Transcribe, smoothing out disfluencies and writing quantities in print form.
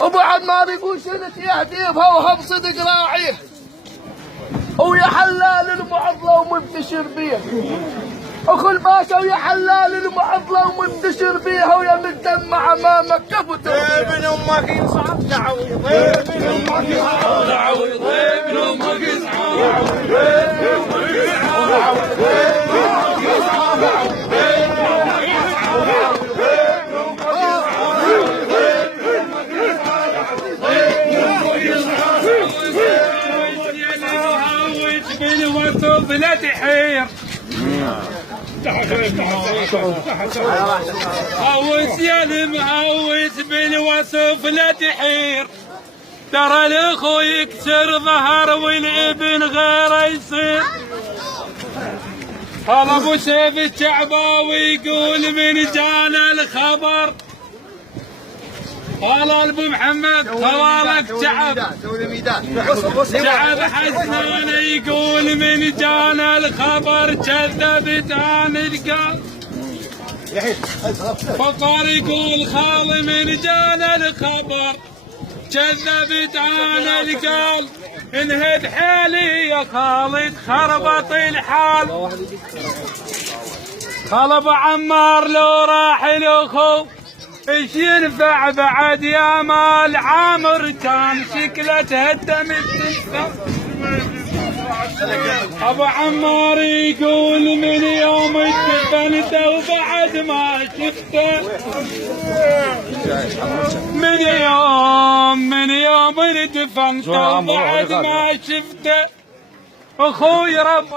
وبعد ما بيقول سنة يهديفها وهم صدق راعيه، ويا حلال المعضلة ومنتشر بيه، اخو الباشا ويا حلال المعضلة ومنتشر بيها، ويا متجمع امامك كفته ابن امك يصعب تعويض، ابن امك يصعب تعويض، ابن امك يصعب تعويض، ابن امك يصعب تعويض، ابن امك يصعب تعويض، بالوصف لا تحير هوس يا المهوس بالوصف لا تحير، ترى الاخو يكسر ظهر والابن غيره يصير. قال ابو سيف الشعباوي يقول من جانا الخبر، قال ابو محمد خوالك شعب حسنان يقول من جانا الخبر كذبت عن القال، فقر يقول خال من جانا الخبر كذبت عن القال، انهد حالي يا خالد خربط الحال. قال ابو عمار لو راح الاخو ايش ينفع بعد يا مال عامر، كان شكله تهدم التنفع. ابو عمار يقول من يوم اتدفنت وبعد ما شفته، من يوم اتدفنت وبعد ما شفته اخوي رب